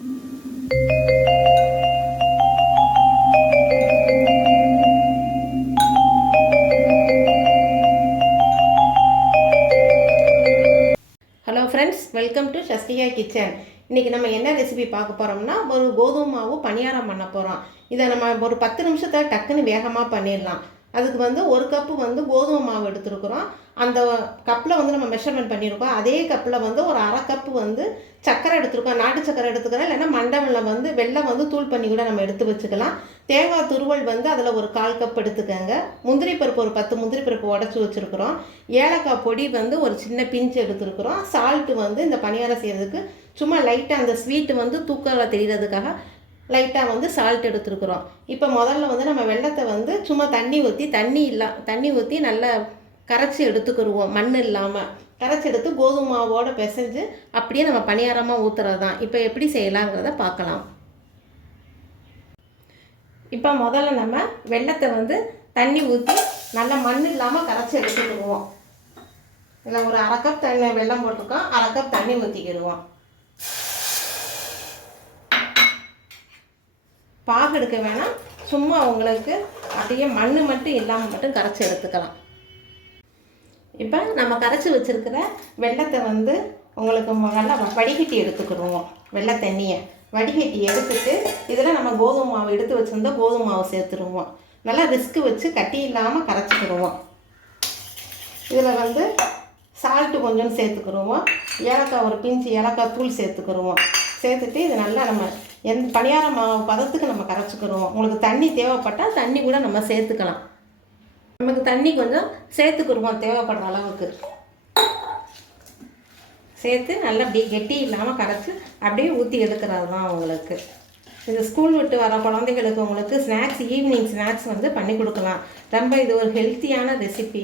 Hello friends welcome to Shastika kitchen இன்றைக்கி நம்ம என்ன ரெசிபி பார்க்க போகிறோம்னா ஒரு கோதுமை மாவு பணியாரம் பண்ண போகிறோம் இதை நம்ம ஒரு பத்து நிமிஷத்தை டக்குன்னு வேகமாக பண்ணிடலாம். அதுக்கு வந்து ஒரு கப்பு வந்து கோதுமை மாவு எடுத்துருக்குறோம். அந்த கப்பில் வந்து நம்ம மெஷர்மெண்ட் பண்ணியிருக்கோம். அதே கப்பில் வந்து ஒரு அரை கப்பு வந்து சக்கரை எடுத்துருக்கோம். நாட்டு சக்கரை எடுத்துக்கிறோம். இல்லைன்னா மண்டவனில் வந்து வெள்ளம் வந்து தூள் பண்ணி கூட நம்ம எடுத்து வச்சுக்கலாம். தேங்காய் துருவல் வந்து அதில் ஒரு கால் கப் எடுத்துக்கோங்க. முந்திரி பருப்பு ஒரு பத்து முந்திரி பருப்பு உடச்சி வச்சுருக்குறோம். ஏலக்காய் பொடி வந்து ஒரு சின்ன பிஞ்சு எடுத்துருக்குறோம். சால்ட்டு வந்து இந்த பணியாரம் செய்கிறதுக்கு சும்மா லைட்டாக அந்த ஸ்வீட்டு வந்து தூக்கத்தில் தெரியறதுக்காக லைட்டாக வந்து சால்ட் எடுத்துருக்குறோம். இப்போ முதல்ல வந்து நம்ம வெள்ளத்தை வந்து சும்மா தண்ணி ஊற்றி தண்ணி இல்லா தண்ணி ஊற்றி நல்லா கரைச்சி எடுத்துக்கிடுவோம் மண் இல்லாமல் கரைச்சி எடுத்து கோதுமை மாவோடு பிசைஞ்சு அப்படியே நம்ம பணியாரமாக ஊற்றுறது தான் இப்போ எப்படி செய்யலாங்கிறத பார்க்கலாம். இப்போ முதல்ல நம்ம வெள்ளத்தை வந்து தண்ணி ஊற்றி நல்லா மண் இல்லாமல் கரைச்சி எடுத்துக்கிடுவோம் இதில் ஒரு அரை கப் தண்ணி வெள்ளம் போட்டிருக்கோம். அரை கப் தண்ணி ஊற்றிக்கிடுவோம் பாகு எடுக்க வேணாம். சும்மா உங்களுக்கு அப்படியே மண் மட்டும் இல்லாமல் மட்டும் கரைச்சி எடுத்துக்கலாம். இப்போ நம்ம கரைச்சி வச்சுருக்கிற வெள்ளத்தை வந்து உங்களுக்கு நல்லா வடிகட்டி எடுத்துக்கிடுவோம். வெள்ளை தண்ணியை வடிகட்டி எடுத்துட்டு இதில் நம்ம கோதுமை மாவு எடுத்து வச்சுருந்தா கோதுமை மாவு சேர்த்துருவோம். நல்லா ரிஸ்க்கு வச்சு கட்டி இல்லாமல் கரைச்சிக்கிடுவோம். இதில் வந்து சால்ட்டு கொஞ்சம் சேர்த்துக்கிடுவோம். ஏலக்காய் ஒரு பிஞ்சு ஏலக்காய் தூள் சேர்த்துக்கிடுவோம். சேர்த்துட்டு இது நல்லா நம்ம எந்த பணியார மாவு பதத்துக்கு நம்ம கரைச்சிக்கிறோம் உங்களுக்கு தண்ணி தேவைப்பட்டால் தண்ணி கூட நம்ம சேர்த்துக்கலாம். நமக்கு தண்ணி கொஞ்சம் சேர்த்துக்கிடுவோம் தேவைப்படுற அளவுக்கு. சேர்த்து நல்லா அப்படியே கெட்டி இல்லாமல் கரைச்சி அப்படியே ஊற்றி எடுக்கிறது தான் உங்களுக்கு. இது ஸ்கூல் விட்டு வர குழந்தைகளுக்கு உங்களுக்கு ஸ்நாக்ஸ் ஈவினிங் ஸ்நாக்ஸ் வந்து பண்ணி கொடுக்கலாம். ரொம்ப இது ஒரு ஹெல்த்தியான ரெசிபி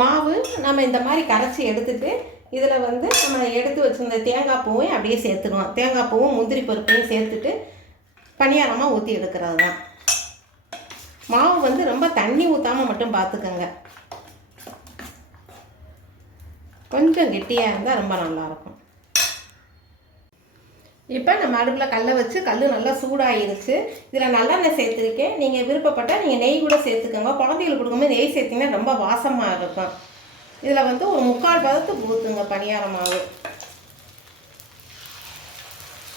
மாவு நம்ம இந்த மாதிரி கரைச்சி எடுத்துட்டு இதில் வந்து நம்ம எடுத்து வச்சிருந்த தேங்காய் பூவையும் அப்படியே சேர்த்துடுவோம் தேங்காய் பூவும் முந்திரி பருப்பையும் சேர்த்துட்டு பணியாரமாக ஊற்றி எடுக்கிறது தான் மாவு வந்து ரொம்ப தண்ணி ஊற்றாமல் மட்டும் பார்த்துக்கோங்க கொஞ்சம் கெட்டியாக இருந்தால் ரொம்ப நல்லாயிருக்கும். இப்போ நம்ம அடுப்பில் கல்லை வச்சு கல் நல்லா சூடாகிருச்சு இதில் நல்லெண்ணெய் சேர்த்துருக்கேன். நீங்கள் விருப்பப்பட்டால் நீங்கள் நெய் கூட சேர்த்துக்கோங்க. குழந்தைகளுக்கு கொடுக்கும்போது நெய் சேர்த்திங்கன்னா ரொம்ப வாசமாக இருக்கும். இதில் வந்து ஒரு முக்கால் பதத்துக்கு ஊற்றுங்க பணியார மாவு.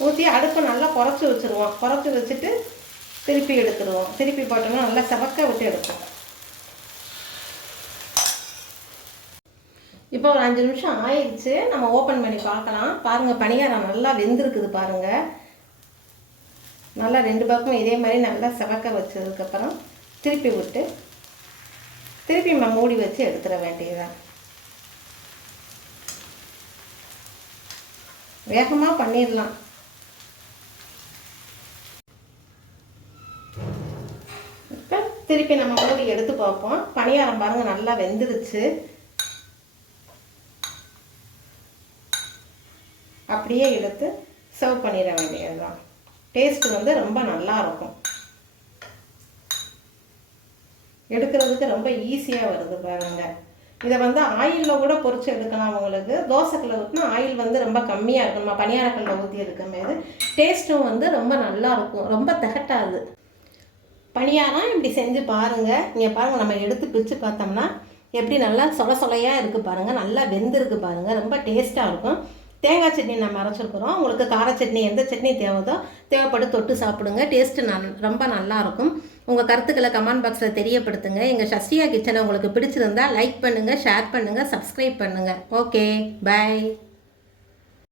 ஊற்றி அடுப்பை நல்லா குறைச்சி வச்சுருவோம். குறைச்சி வச்சுட்டு திருப்பி எடுத்துருவோம் திருப்பி போட்டோம்னா நல்லா செவக்க விட்டு எடுப்போம். இப்போ ஒரு அஞ்சு நிமிஷம் ஆயிடுச்சு. நம்ம ஓப்பன் பண்ணி பார்க்கலாம். பாருங்கள் பணியாரம் நல்லா வெந்திருக்குது பாருங்கள் நல்லா ரெண்டு பக்கமும் இதே மாதிரி நல்லா செவக்க வச்சதுக்கப்புறம் திருப்பி விட்டு திருப்பி நம்ம மூடி வச்சு எடுத்துட வேண்டியதுதான். வேகமாக பண்ணிடலாம் இப்போ திருப்பி நம்ம மூடி எடுத்து பார்ப்போம். பணியாரம் பாருங்கள் நல்லா வெந்துருச்சு. அப்படியே எடுத்து சர்வ் பண்ணிட வேண்டியது தான் டேஸ்ட் வந்து ரொம்ப நல்லா இருக்கும். எடுக்கிறதுக்கு ரொம்ப ஈஸியாக வருது பாருங்கள் இதை வந்து ஆயிலில் கூட பொரிச்சு எடுக்கலாம் உங்களுக்கு தோசைக்கல்ல ஊற்றினா ஆயில் வந்து ரொம்ப கம்மியாக இருக்கும். நம்ம பணியாரக்கல்ல ஊற்றி எடுக்கும்போது டேஸ்ட்டும் வந்து ரொம்ப நல்லா இருக்கும். ரொம்ப திகட்டாது. பணியாரம் இப்படி செஞ்சு பாருங்கள் நீங்கள் பாருங்கள் நம்ம எடுத்து பிரித்து பார்த்தோம்னா எப்படி நல்லா சொல சொலையாக இருக்குது பாருங்கள் நல்லா வெந்திருக்கு பாருங்கள் ரொம்ப டேஸ்ட்டாக இருக்கும். தேங்காய் சட்னி நம்ம அரைச்சிருக்கிறோம். உங்களுக்கு கார சட்னி எந்த சட்னி தேவைதோ தேவைப்பட்டு தொட்டு சாப்பிடுங்க. டேஸ்ட்டு நல் ரொம்ப நல்லாயிருக்கும். உங்கள் கருத்துக்களை கமெண்ட் பாக்ஸில் தெரியப்படுத்துங்க. எங்கள் சஷ்டியா கிச்சனை உங்களுக்கு பிடிச்சிருந்தா லைக் பண்ணுங்கள் ஷேர் பண்ணுங்கள் சப்ஸ்கிரைப் பண்ணுங்கள் ஓகே பை